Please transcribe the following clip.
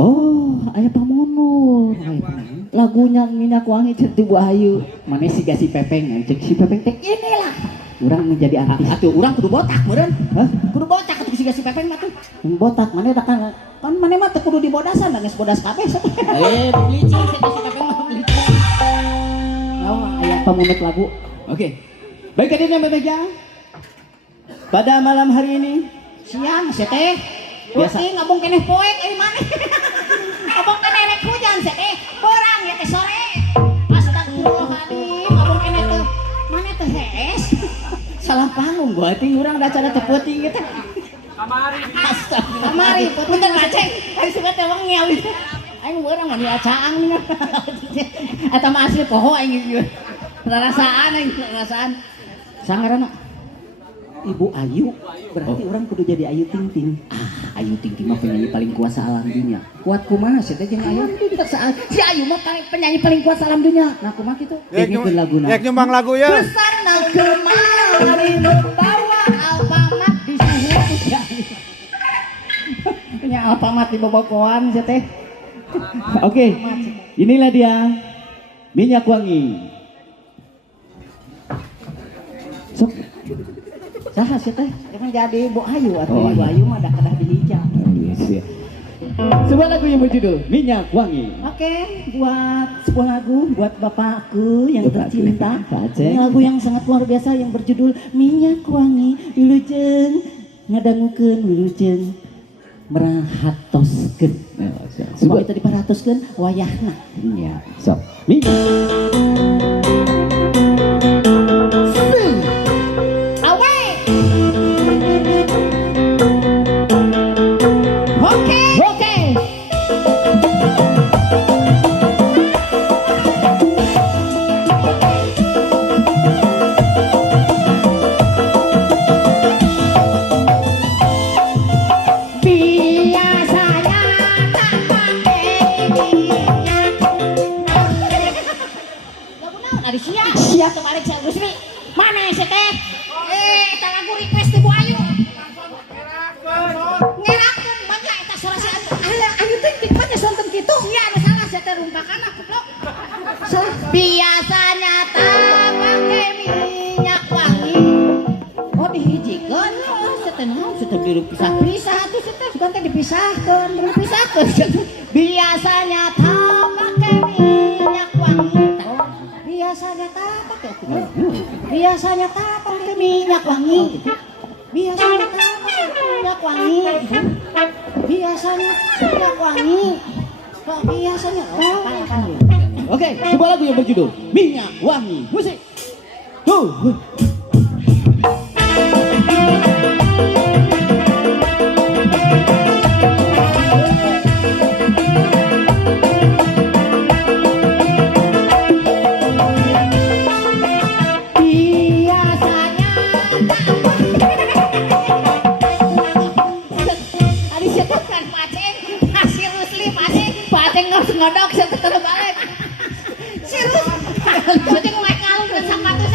Oh, aya pamunut. Lagunya Minyak Wangi cek di Bu Ayu. Mana si Pepeng, cek si Pepeng teh inilah. Urang menjadi artis. Atuh urang kudu botak meureun. Hah? Kudu botak atuh si Pepeng mah tuh. Botak mana da kan mana mah teu kudu dibodasan da geus bodas kabeh. Bleaching si Pepeng mah bleaching. Oh, aya pamunut lagu. Oke. Baik hadirin yang berbahagia. Pada malam hari ini siang teh biasa ngabung keneh poek ari maneh. Ngabung keneh rek hujan teh. Borang ya teh sore. Astagfirullahaladzim, ngabung keneh teh. Maneh teh hees. Salah panggung gua ting urang da acara teh peuting gitu. Kamari. Astagfirullah. Kamari, punten Aceng. Ari suka teh wengi awi. Aing urang mah diacaang. Eta mah asli poho aing ieu. Rasaan aing rasaan. Sangarana Ibu Ayu, berarti orang kudu jadi Ayu Ting Ting. Ayu Ting Ting mah penyanyi paling kuasa alam dunia. Kuat kumaha sih teh jeung Ayu? Si Ayu mah penyanyi paling kuasa alam dunia. Nah kumaha kitu? Dengekeun laguna. Rek nyumbang lagu ya. Kesana kemari bawa Alfamart di suhu hujan. Punya Alfamart di bobogohan sih teh. Oke, inilah dia Minyak Wangi. Sok. Saha sih teh? Emang jadi Bu Ayu atau Bu Ayu mah ada kedah dihijab. Sebuah lagu yang berjudul Minyak Wangi. Oke, buat sebuah lagu buat bapakku yang tercinta. Ini lagu yang sangat luar biasa yang berjudul Minyak Wangi. Wilujeng ngadangukeun wilujeng merahatoskeun. Semua itu diparatoskeun wayahna. Iya, sok. Sia kemarin saya Gusmi. Mana sih teh? Eta lagu request Bu Ayu. Ngerakeun mangga eta sorasi Ayu Ting Ting mah sonten kitu. Sia anu salah saya teh rungkakana goblok. Salah. Biasanya tak pake minyak wangi. Oh dihijikeun. Saya teh naon saya teh dipisah-pisah atuh saya teh sugan teh dipisahkeun, dipisahkeun. Biasanya tak pake minyak wangi. Biasanya tak pakai biasanya tak pakai minyak wangi. Biasanya tak pakai minyak wangi. Biasanya minyak wangi. Kok biasanya Oke, sebuah lagu yang berjudul Minyak Wangi. Musik. Tuh. Ngodok saya tetep balik. Serius. Jadi ngomong ngalung dan sama tuh